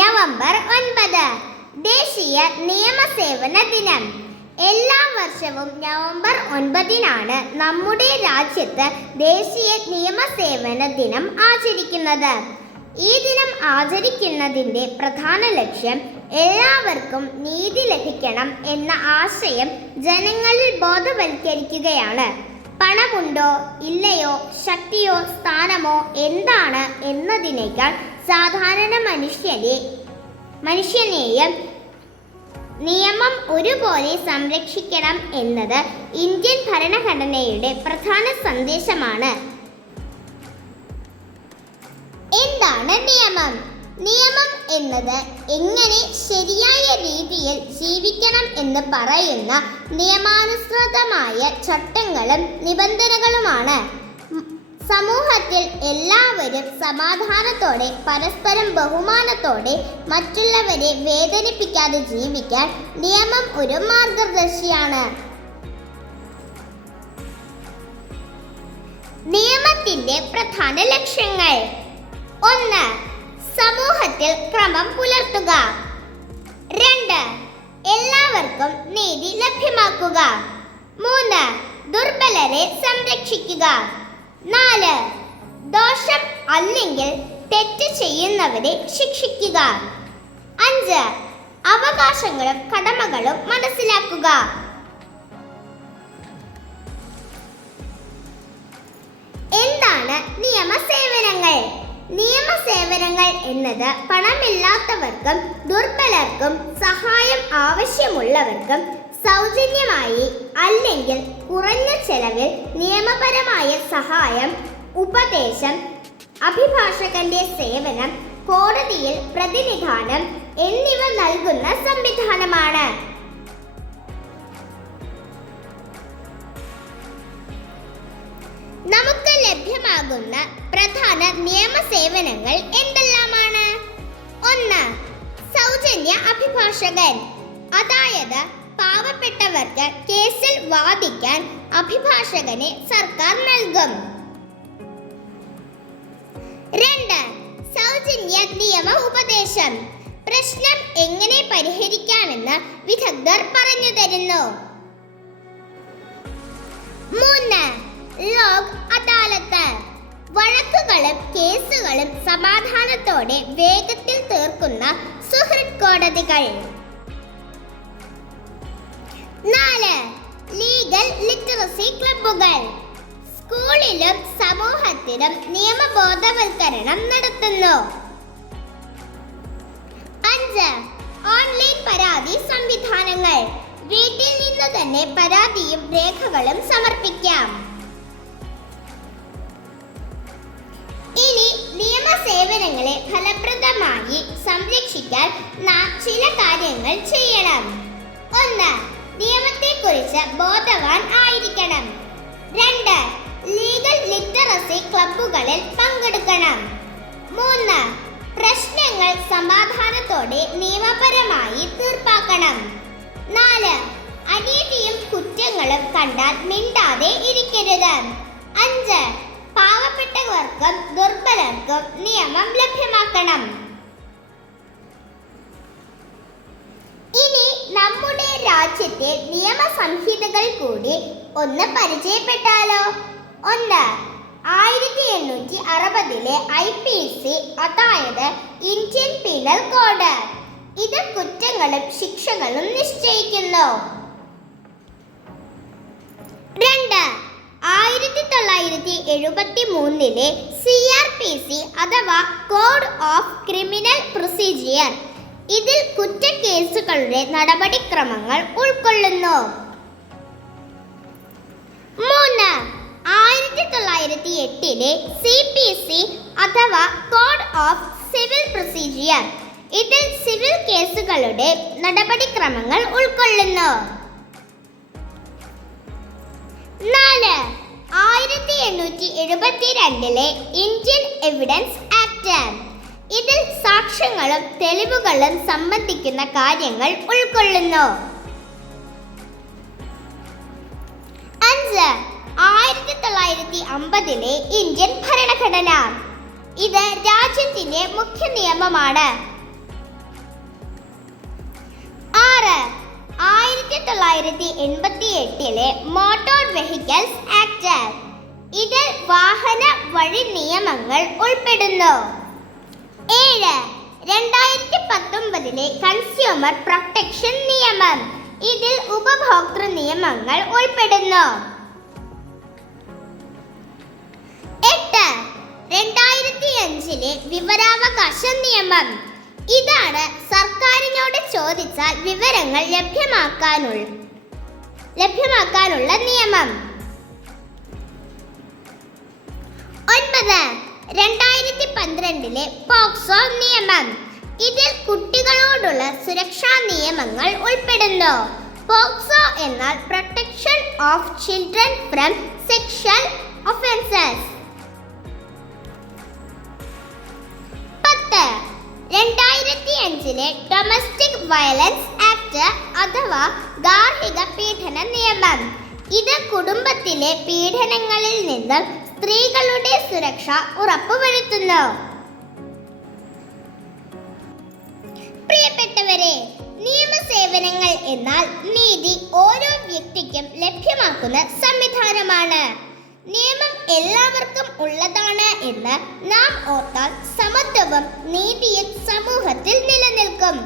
November 9 ദേശീയ നിയമസേവന ദിനം. എല്ലാ വർഷവും നവംബർ 9 നമ്മുടെ രാജ്യത്ത് ദേശീയ നിയമസേവന ദിനം ആചരിക്കുന്നത്. ഈ ദിനം ആചരിക്കുന്നതിൻ്റെ പ്രധാന ലക്ഷ്യം എല്ലാവർക്കും നീതി ലഭിക്കണം എന്ന ആശയം ജനങ്ങളിൽ ബോധവൽക്കരിക്കുകയാണ്. പണമുണ്ടോ ഇല്ലയോ, ശക്തിയോ സ്ഥാനമോ എന്താണ് എന്നതിനേക്കാൾ സാധാരണ മനുഷ്യനെയും നിയമം ഒരുപോലെ സംരക്ഷിക്കണം എന്നത് ഇന്ത്യൻ ഭരണഘടനയുടെ പ്രധാന സന്ദേശമാണ്. എന്താണ് നിയമം? നിയമം എന്നത് എങ്ങനെ ശരിയായ രീതിയിൽ ജീവിക്കണം എന്ന് പറയുന്ന നിയമാനുസൃതമായ ചട്ടങ്ങളും നിബന്ധനകളുമാണ്. സമൂഹത്തിൽ എല്ലാവരും സമാധാനത്തോടെ പരസ്പരം ബഹുമാനത്തോടെ മറ്റുള്ളവരെ വേദനിപ്പിക്കാതെ ജീവിക്കാൻ നിയമം ഒരു മാർഗദർശിയാണ്. നിയമത്തിന്റെ പ്രധാന ലക്ഷ്യങ്ങൾ: 1. സമൂഹത്തിൽ ക്രമം പുലർത്തുക. 2. എല്ലാവർക്കും നീതി ലഭ്യമാക്കുക. 3. ദുർബലരെ സംരക്ഷിക്കുക. 4. ദോഷം അല്ലെങ്കിൽ തെറ്റ് ചെയ്യുന്നവരെ ശിക്ഷിക്കുക. 5. അവകാശങ്ങളും കടമകളും മനസ്സിലാക്കുക. എന്താണ് നിയമസേവനങ്ങൾ? നിയമസേവനങ്ങൾ എന്നത് പണമില്ലാത്തവർക്കും ദുർബലർക്കും സഹായം ആവശ്യമുള്ളവർക്കും സൗജന്യമായി അല്ലെങ്കിൽ കുറഞ്ഞ ചെലവിൽ നിയമപരമായ സഹായം, ഉപദേശം, അഭിഭാഷകന്റെ സേവനം, കോടതിയിൽ പ്രതിനിധാനം എന്നിവ നൽകുന്ന സംവിധാനമാണ്. നമുക്ക് ലഭ്യമാകുന്ന പ്രധാന നിയമസേവനങ്ങൾ എന്തെല്ലാമാണ്? 1. സൗജന്യ അഭിഭാഷകൻ, അതായത് പാവപ്പെട്ടവർക്ക് കേസിൽ വാദിക്കാൻ അഭിഭാഷകനെ സർക്കാർ നൽകും. 2. സൗജന്യ നിയമ ഉപദേശം, പ്രശ്നം എങ്ങനെ പരിഹരിക്കാമെന്ന് വിദഗ്ധർ പറഞ്ഞു തരുന്നു. 3. ലോക് അദാലത്ത്, വഴക്കുകളും കേസുകളും സമാധാനത്തോടെ വേഗത്തിൽ തീർക്കുന്ന സുഹൃത്ത് കോടതികൾ. 4. ലീഗൽ ലിറ്ററസി ക്ലബ്ബുകൾ, സ്കൂളിലും സമൂഹത്തിലും നിയമബോധവൽക്കരണം നടത്തുന്നു. 5. ഓൺലൈൻ പരാതി സംവിധാനങ്ങൾ, വീട്ടിൽ നിന്ന് തന്നെ പരാതിയും രേഖകളും സമർപ്പിക്കാം. ഇനി നിയമസേവനങ്ങളെ ഫലപ്രദമായി സംരക്ഷിക്കാൻ നാം ചില കാര്യങ്ങൾ ചെയ്യണം. 1. നിയമത്തെക്കുറിച്ച് ബോധവാൻ ആയിരിക്കണം. 2. ലീഗൽ ലിറ്ററസി ക്ലബ്ബുകളിൽ പങ്കെടുക്കണം. 3. പ്രശ്നങ്ങൾ സമാധാനത്തോടെ നിയമപരമായി തീർപ്പാക്കണം. 4. അനീതിയും കുറ്റങ്ങളും കണ്ടാൽ മിണ്ടാതെ ഇരിക്കരുത്. 5. പാവപ്പെട്ടവർക്കും ദുർബലർക്കും നിയമം ലഭ്യമാക്കണം. ഇനി നമ്മുടെ രാജ്യത്തെ നിയമസംഹിതകൾ കൂടി ഒന്ന് പരിചയപ്പെട്ടാലോ? 1. 1860 IPC, അതായത് ഇന്ത്യൻ പീനൽ കോഡ്. ഇത് കുറ്റങ്ങളും ശിക്ഷകളും നിശ്ചയിക്കുന്നു. 2. 1973 CRPC, അഥവാ കോഡ് ഓഫ് ക്രിമിനൽ പ്രൊസീജിയർ. ഇതിൽ കുറ്റക്കേസുകളുടെ നടപടിക്രമങ്ങൾ ഉൾക്കൊള്ളുന്നു. 3. 1908 CPC, അഥവാ കോഡ് ഓഫ് സിവിൽ പ്രൊസീജിയർ. ഇതിൽ സിവിൽ കേസുകളുടെ നടപടിക്രമങ്ങൾ ഉൾക്കൊള്ളുന്നു. 4. 1872 ഇന്ത്യൻ എവിഡൻസ് ആക്ട്. ഇതിൽ സാക്ഷ്യങ്ങളും തെളിവുകളും സംബന്ധിക്കുന്ന കാര്യങ്ങൾ ഉൾക്കൊള്ളുന്നു. 5. 1950 ഇന്ത്യൻ ഭരണഘടന. ഇത് രാജ്യത്തിന്റെ മുഖ്യ നിയമമാണ്. 6. 1988 മോട്ടോർ വെഹിക്കിൾസ് ആക്ട്. ഇതിൽ വാഹന വഴി നിയമങ്ങൾ ഉൾപ്പെടുന്നു. 7. 2019 കൺസ്യൂമർ പ്രൊട്ടക്ഷൻ നിയമം. ഇതിൽ ഉപഭോക്തൃ നിയമങ്ങൾ ഉൾപ്പെടുന്നു. 8. 2005 വിവരാവകാശ നിയമം. ഇതാണ് സർക്കാരിനോട് ചോദിച്ചാൽ വിവരങ്ങൾ ലഭ്യമാക്കാനുള്ള നിയമം. 9. 2012 പോക്സോ നിയമം. ഇതിൽ കുട്ടികളോടുള്ള സുരക്ഷാ നിയമങ്ങൾ ഉൾപ്പെടുന്നു. പോക്സോ എന്നാൽ protection of children from sexual offences. 10. 2005 domestic violence act അഥവാ ഗാർഹിക പീഡന നിയമം. ഇത് കുടുംബത്തിലെ പീഡനങ്ങളിൽ നിന്നും സ്ത്രീകളുടെ സുരക്ഷ ഉറപ്പുവരുത്തുന്നു. പ്രിയപ്പെട്ടവരെ, നിയമസേവനങ്ങൾ എന്നാൽ നീതി ഓരോ വ്യക്തിക്കും ലഭ്യമാക്കുന്ന സംവിധാനമാണ്. നിയമം എല്ലാവർക്കും ഉള്ളതാണ് എന്ന് നാം ഓർത്താൽ സമത്വവും നീതിയും സമൂഹത്തിൽ നിലനിൽക്കും.